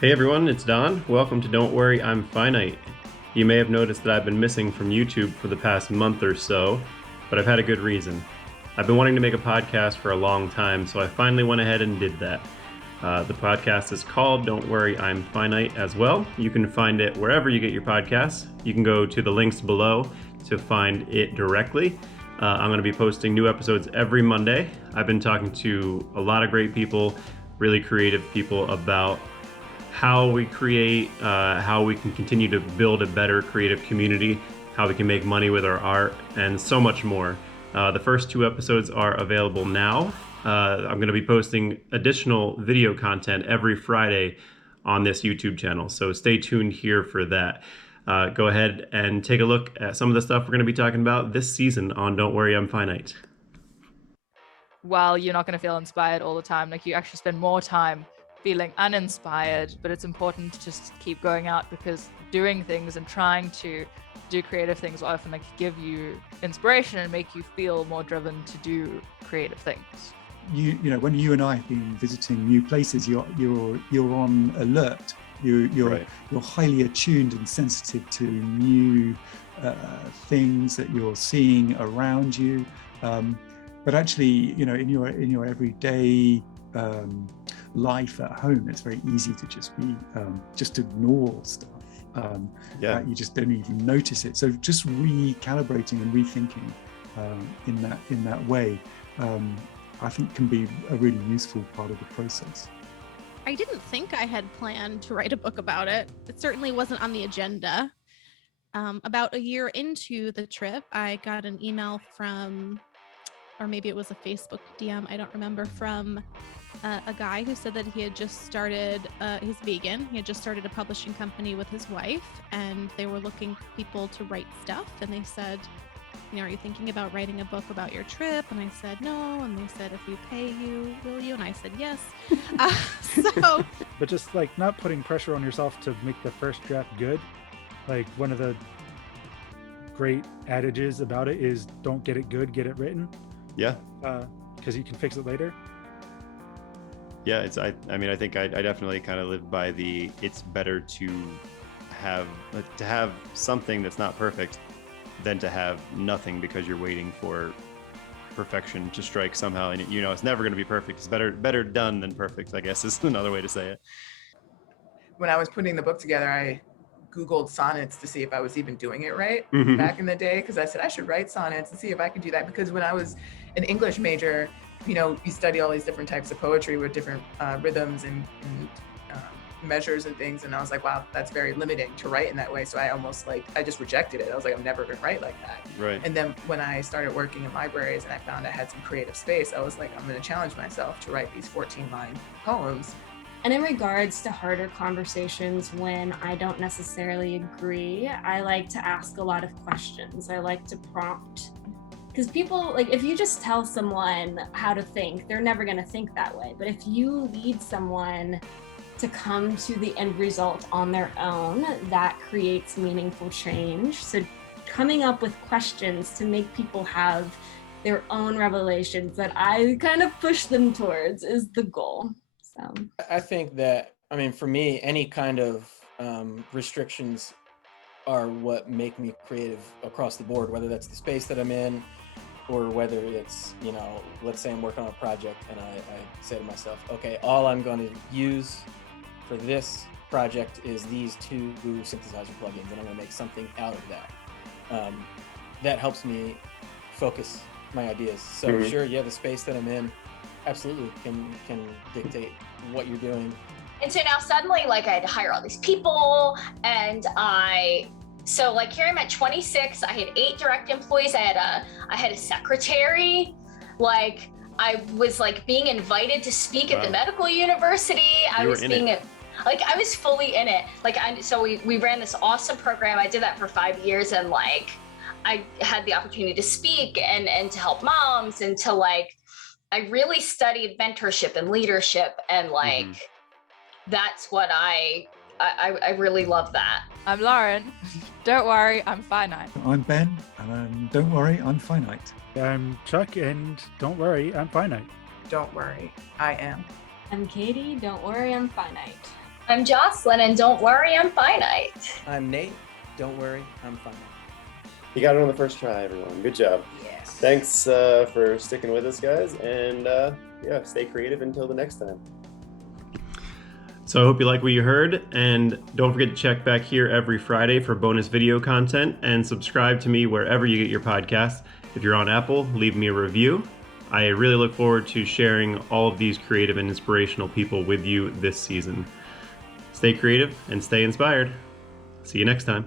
Hey everyone, it's Don. Welcome to Don't Worry, I'm Finite. You may have noticed that I've been missing from YouTube for the past month or so, but I've had a good reason. I've been wanting to make a podcast for a long time, so I finally went ahead and did that. The podcast is called Don't Worry, I'm Finite as well. You can find it wherever you get your podcasts. You can go to the links below to find it directly. I'm going to be posting new episodes every Monday. I've been talking to a lot of great people, really creative people about how we create, how we can continue to build a better creative community, how we can make money with our art, and so much more. The first two episodes are available now. I'm going to be posting additional video content every Friday on this YouTube channel, so stay tuned here for that. Go ahead and take a look at some of the stuff we're going to be talking about this season on Don't Worry, I'm Finite. While you're not going to feel inspired all the time, like you actually spend more time feeling uninspired, but it's important to just keep going out, because doing things and trying to do creative things will often like give you inspiration and make you feel more driven to do creative things. You know, when you and I have been visiting new places, you're on alert. You're highly attuned and sensitive to new things that you're seeing around you. But actually, you know, in your everyday life at home, it's very easy to just ignore stuff. You just don't even notice it. So just recalibrating and rethinking in that way, I think can be a really useful part of the process. I didn't think I had planned to write a book about it. It certainly wasn't on the agenda. About a year into the trip, I got an email from, or maybe it was a Facebook DM, I don't remember, from a guy who said that he had just started, he's vegan, he had just started a publishing company with his wife, and they were looking for people to write stuff, and they said, you know, are you thinking about writing a book about your trip? And I said, no. And they said, if we pay you, will you? And I said, yes. But just like not putting pressure on yourself to make the first draft good. Like one of the great adages about it is don't get it good, get it written. Yeah. Because you can fix it later. Yeah, I think I definitely kind of live by the, it's better to have something that's not perfect than to have nothing because you're waiting for perfection to strike somehow. And you know, it's never going to be perfect. It's better done than perfect, I guess, is another way to say it. When I was putting the book together, I Googled sonnets to see if I was even doing it right back in the day, because I said I should write sonnets and see if I could do that, because when I was an English major, you know, you study all these different types of poetry with different rhythms and measures and things, and I was like, wow, that's very limiting to write in that way. So I just rejected it. I was like, I'm never gonna write like that. Right. And then when I started working in libraries and I found I had some creative space, I was like, I'm gonna challenge myself to write these 14-line poems. And in regards to harder conversations when I don't necessarily agree, I like to ask a lot of questions. I like to prompt, because people, like, if you just tell someone how to think, they're never gonna think that way. But if you lead someone to come to the end result on their own, that creates meaningful change. So coming up with questions to make people have their own revelations that I kind of push them towards is the goal. So I think that, I mean, for me, any kind of restrictions are what make me creative across the board, whether that's the space that I'm in or whether it's, you know, let's say I'm working on a project and I say to myself, okay, all I'm going to use for this project is these two synthesizer plugins, and I'm going to make something out of that. That helps me focus my ideas. So sure, yeah, the space that I'm in absolutely can dictate what you're doing. And so now suddenly, like, I had to hire all these people, and so like here I'm at 26, I had 8 direct employees, I had a secretary, like I was like being invited to speak at the medical university. I was fully in it. Like, so we ran this awesome program. I did that for 5 years, and like I had the opportunity to speak and to help moms, and to like, I really studied mentorship and leadership, and like that's what I really love that. I'm Lauren. Don't worry, I'm finite. I'm Ben, and don't worry, I'm finite. I'm Chuck, and don't worry, I'm finite. Don't worry, I am. I'm Katie. Don't worry, I'm finite. I'm Jocelyn, and don't worry, I'm finite. I'm Nate. Don't worry, I'm fine. You got it on the first try, everyone. Good job. Yes. Thanks for sticking with us, guys, and yeah, stay creative until the next time. So I hope you like what you heard, and don't forget to check back here every Friday for bonus video content, and subscribe to me wherever you get your podcasts. If you're on Apple, leave me a review. I really look forward to sharing all of these creative and inspirational people with you this season. Stay creative and stay inspired. See you next time.